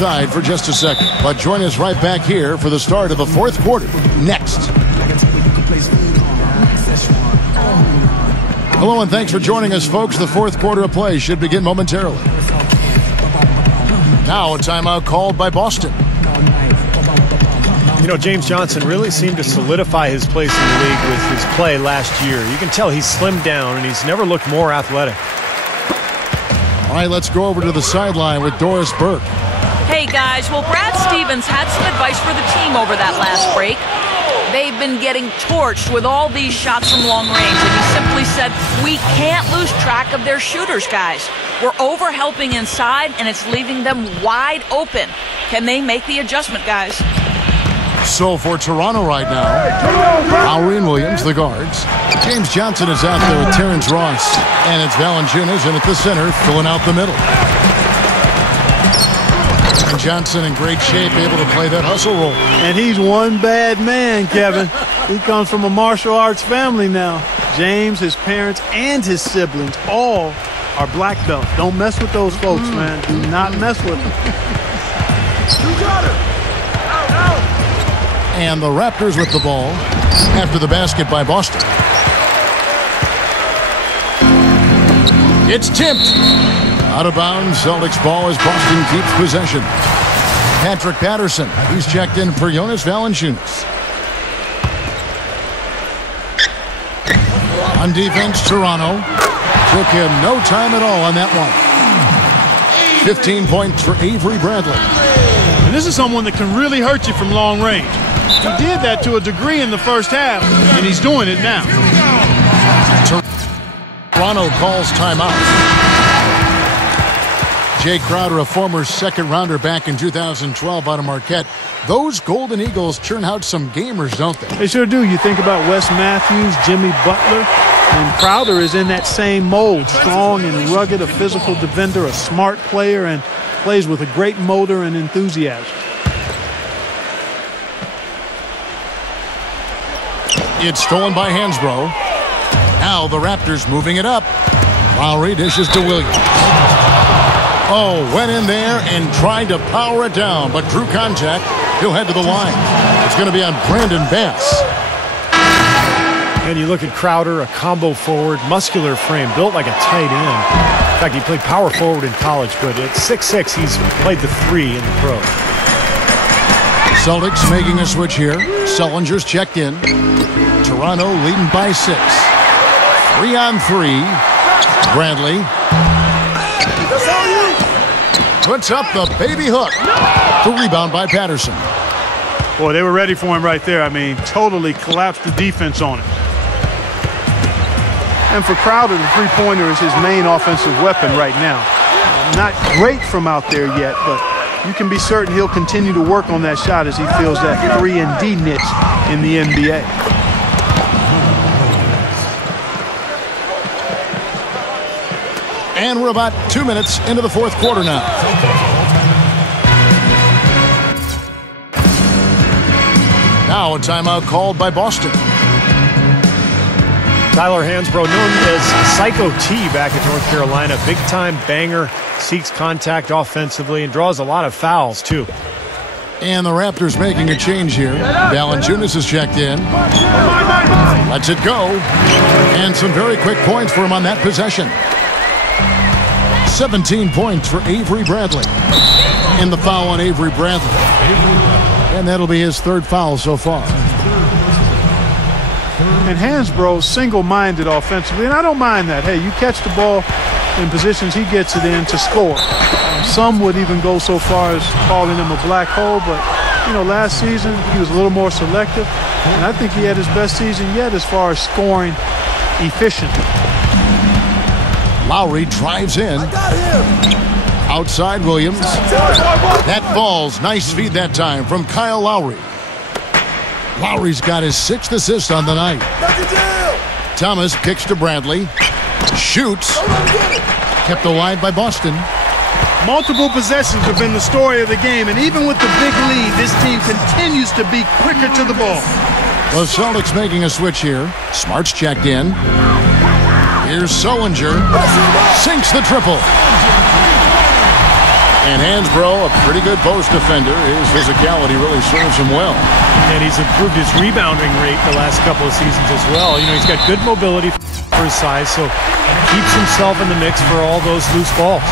outside for just a second, but join us right back here for the start of the fourth quarter. Next. Hello and thanks for joining us, folks. The fourth quarter of play should begin momentarily. Now a timeout called by Boston. You know, James Johnson really seemed to solidify his place in the league with his play last year. You can tell he's slimmed down and he's never looked more athletic. All right, let's go over to the sideline with Doris Burke. Hey, guys. Well, Brad Stevens had some advice for the team over that last break. They've been getting torched with all these shots from long range, and he simply said, we can't lose track of their shooters, guys. We're over-helping inside, and it's leaving them wide open. Can they make the adjustment, guys? So for Toronto right now, Lowry and Williams, the guards. James Johnson is out there with Terrence Ross, and it's Valanciunas in at the center, filling out the middle. And Johnson in great shape, able to play that hustle role. And he's one bad man, Kevin. He comes from a martial arts family now. James, his parents, and his siblings all are black belts. Don't mess with those folks, man. Do not mess with them. You got it. Out. And the Raptors with the ball after the basket by Boston. It's tipped. Out of bounds, Celtics ball as Boston keeps possession. Patrick Patterson, he's checked in for Jonas Valanciunas. On defense, Toronto. Took him no time at all on that one. 15 points for Avery Bradley. And this is someone that can really hurt you from long range. He did that to a degree in the first half, and he's doing it now. Toronto calls timeout. Jay Crowder, a former second-rounder back in 2012 out of Marquette. Those Golden Eagles churn out some gamers, don't they? They sure do. You think about Wes Matthews, Jimmy Butler, and Crowder is in that same mold. Strong and rugged, a physical defender, a smart player, and plays with a great motor and enthusiasm. It's stolen by Hansbrough. Now the Raptors moving it up. Lowry dishes to Williams. Oh, went in there and tried to power it down, but drew contact. He'll head to the line. It's going to be on Brandon Bass. And you look at Crowder, a combo forward, muscular frame, built like a tight end. In fact, he played power forward in college, but at 6'6", he's played the 3 in the pros. Celtics making a switch here. Sullinger's checked in. Toronto leading by 6. 3-on-3. Bradley puts up the baby hook. The rebound by Patterson. Boy, they were ready for him right there. I mean, totally collapsed the defense on him. And for Crowder, the three-pointer is his main offensive weapon right now. Not great from out there yet, but you can be certain he'll continue to work on that shot as he feels that 3-and-D niche in the NBA. And we're about 2 minutes into the fourth quarter now. Now a timeout called by Boston. Tyler Hansbrough, known as Psycho T back in North Carolina. Big-time banger, seeks contact offensively, and draws a lot of fouls, too. And the Raptors making a change here. Valanciunas is checked in. Lets it go. And some very quick points for him on that possession. 17 points for Avery Bradley. And the foul on Avery Bradley. And that'll be his third foul so far. And Hansbrough single-minded offensively, and I don't mind that. Hey, you catch the ball in positions he gets it in to score. Some would even go so far as calling him a black hole, but, you know, last season he was a little more selective, and I think he had his best season yet as far as scoring efficiently. Lowry drives in. Outside Williams. That falls. Nice feed that time from Kyle Lowry. Lowry's got his 6th assist on the night. Thomas kicks to Bradley. Shoots. Kept alive by Boston. Multiple possessions have been the story of the game, and even with the big lead, this team continues to be quicker to the ball. The Celtics making a switch here. Smart's checked in. Here's Sullinger. Sinks the triple. And Hansbrough, a pretty good post defender. His physicality really serves him well. And he's improved his rebounding rate the last couple of seasons as well. You know, he's got good mobility for his size, so keeps himself in the mix for all those loose balls.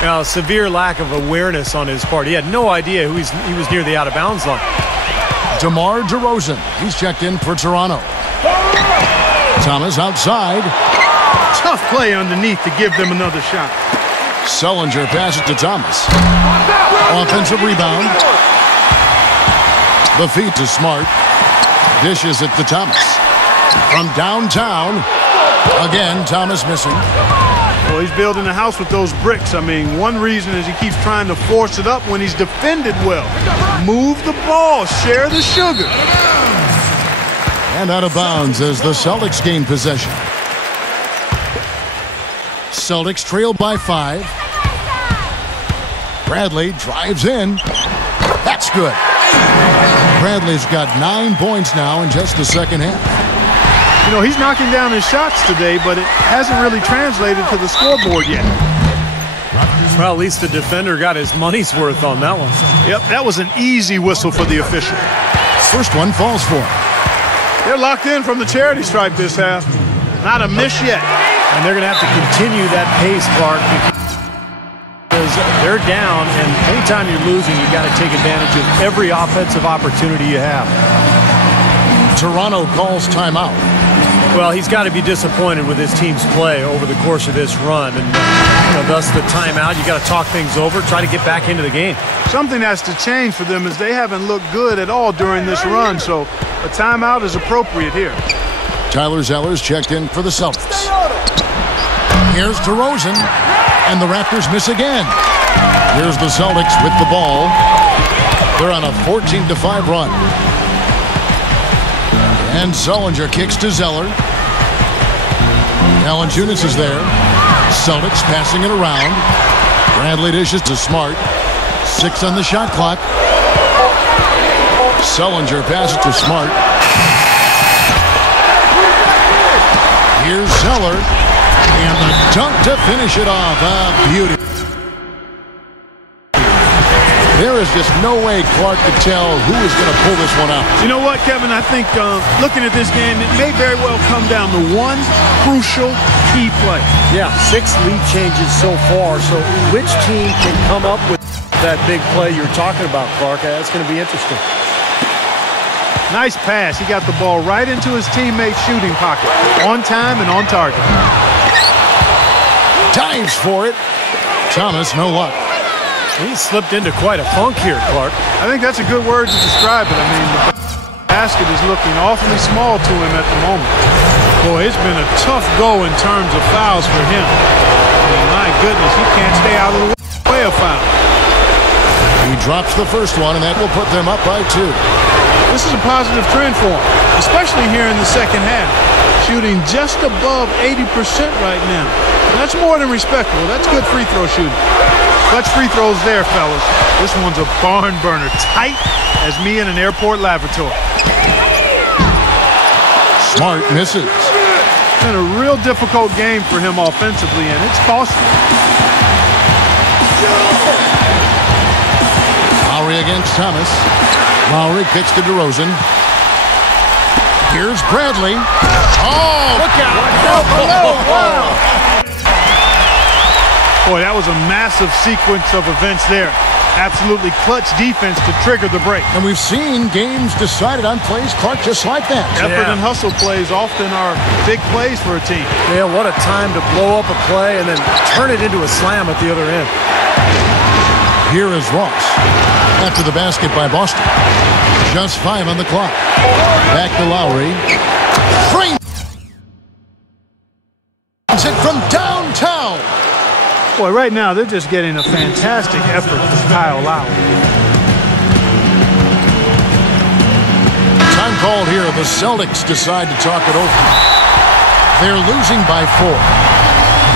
Now, severe lack of awareness on his part. He had no idea he was near the out-of-bounds line. DeMar DeRozan. He's checked in for Toronto. Thomas outside. Tough play underneath to give them another shot. Sullinger passes to Thomas. Offensive rebound. The feed to Smart. Dishes it to Thomas. From downtown. Again, Thomas missing. Well, he's building a house with those bricks. I mean, one reason is he keeps trying to force it up when he's defended well. Move the ball. Share the sugar. And out of bounds as the Celtics gain possession. Celtics trail by 5. Bradley drives in. That's good. Bradley's got 9 points now in just the second half. You know, he's knocking down his shots today, but it hasn't really translated to the scoreboard yet. Well, at least the defender got his money's worth on that one. Yep, that was an easy whistle for the official. First one falls for him. They're locked in from the charity stripe this half. Not a miss yet. And they're going to have to continue that pace, Clark, because they're down, and anytime you're losing, you got to take advantage of every offensive opportunity you have. Toronto calls timeout. Well, he's got to be disappointed with his team's play over the course of this run, and thus the timeout. You got to talk things over, try to get back into the game. Something has to change for them as they haven't looked good at all during this run, so a timeout is appropriate here. Tyler Zeller's checked in for the Celtics. Here's DeRozan, and the Raptors miss again. Here's the Celtics with the ball. They're on a 14-5 run. And Sullinger kicks to Zeller. Valanciunas is there. Celtics passing it around. Bradley dishes to Smart. 6 on the shot clock. Sullinger passes to Smart. Here's Zeller. And the dunk to finish it off. Beauty. There is just no way Clark could tell who is going to pull this one out. You know what, Kevin? I think looking at this game, it may very well come down to one crucial key play. Yeah, 6 lead changes so far. So which team can come up with that big play you're talking about, Clark? That's going to be interesting. Nice pass. He got the ball right into his teammate's shooting pocket. On time and on target. Dives for it. Thomas, no luck. He slipped into quite a funk here, Clark. I think that's a good word to describe it. I mean, the basket is looking awfully small to him at the moment. Boy, it's been a tough go in terms of fouls for him. I mean, my goodness, he can't stay out of the way of foul. He drops the first one, and that will put them up by 2. This is a positive trend for him, especially here in the second half. Shooting just above 80% right now. That's more than respectable. That's good free throw shooting. Clutch free throws there, fellas. This one's a barn burner. Tight as me in an airport lavatory. Smart misses. It's been a real difficult game for him offensively, and it's costly. Lowry against Thomas. Lowry kicks to DeRozan. Here's Bradley. Oh, look out. Boy, that was a massive sequence of events there. Absolutely clutch defense to trigger the break. And we've seen games decided on plays, Clark, just like that. Effort and hustle plays often are big plays for a team. Yeah, what a time to blow up a play and then turn it into a slam at the other end. Here is Ross. After the basket by Boston. Just 5 on the clock. Back to Lowry. Frames it from downtown. Boy, right now they're just getting a fantastic effort from Kyle Lowry. Time called here. The Celtics decide to talk it over. They're losing by 4.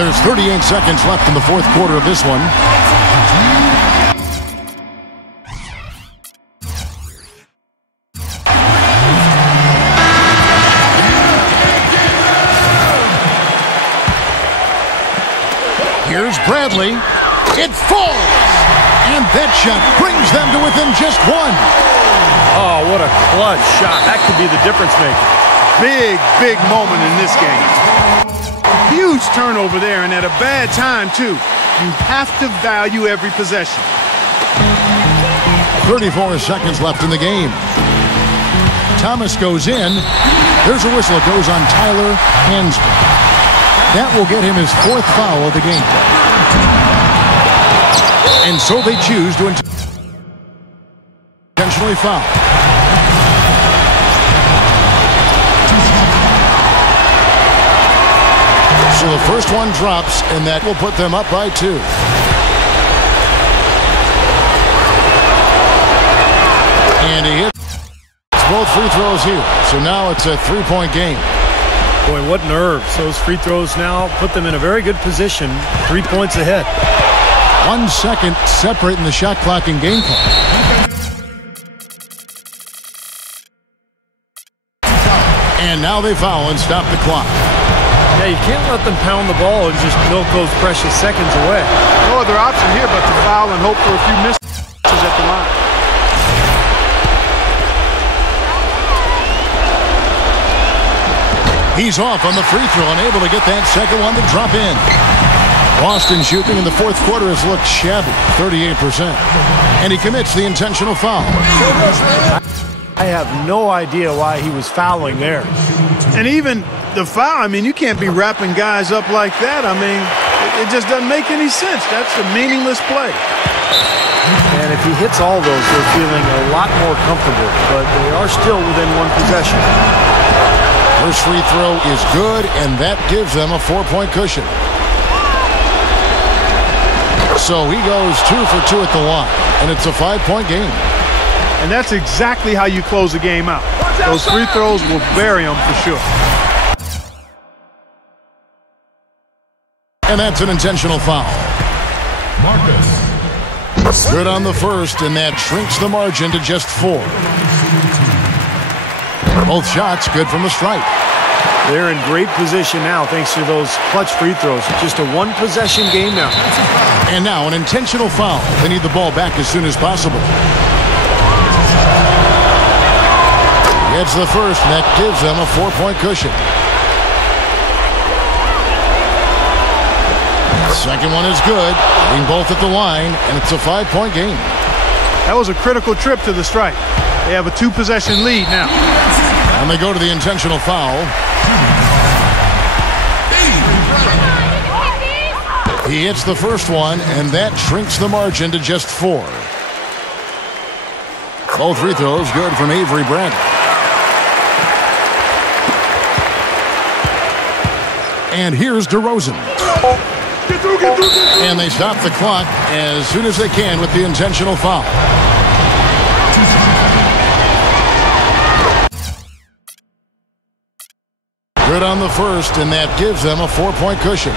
There's 38 seconds left in the fourth quarter of this one. Here's Bradley. It falls! And that shot brings them to within just one. Oh, what a clutch shot. That could be the difference maker. Big moment in this game. Huge turnover there, and at a bad time, too. You have to value every possession. 34 seconds left in the game. Thomas goes in. There's a whistle. It goes on Tyler Hansbrough. That will get him his 4th foul of the game. And so they choose to intentionally foul. So the first one drops, and that will put them up by 2. And he hits both free throws here. So now it's a 3-point game. Boy, what nerves. Those free throws now put them in a very good position. 3 points ahead. 1 second separating the shot clock and game clock. And now they foul and stop the clock. Yeah, you can't let them pound the ball and just milk those precious seconds away. No other option here but to foul and hope for a few misses at the line. He's off on the free throw, unable to get that second one to drop in. Boston shooting in the 4th quarter has looked shabby, 38%. And he commits the intentional foul. I have no idea why he was fouling there. And even the foul, I mean, you can't be wrapping guys up like that. I mean, it just doesn't make any sense. That's a meaningless play. And if he hits all those, they're feeling a lot more comfortable, but they are still within 1 possession. First free throw is good, and that gives them a 4-point cushion. So he goes 2 for 2 at the line, and it's a 5-point game. And that's exactly how you close a game out. Those free throws will bury them for sure. And that's an intentional foul. Marcus. Good on the first, and that shrinks the margin to just 4. Both shots good from the stripe. They're in great position now thanks to those clutch free throws. Just a 1-possession game now. And now an intentional foul. They need the ball back as soon as possible. Gets the first, and that gives them a 4-point cushion. Second one is good. Hitting both at the line, and it's a 5-point game. That was a critical trip to the stripe. They have a 2-possession lead now. And they go to the intentional foul. He hits the first one, and that shrinks the margin to just 4. Both free throws good from Avery Bradley. And here's DeRozan. And they stop the clock as soon as they can with the intentional foul. Good on the first, and that gives them a 4-point cushion.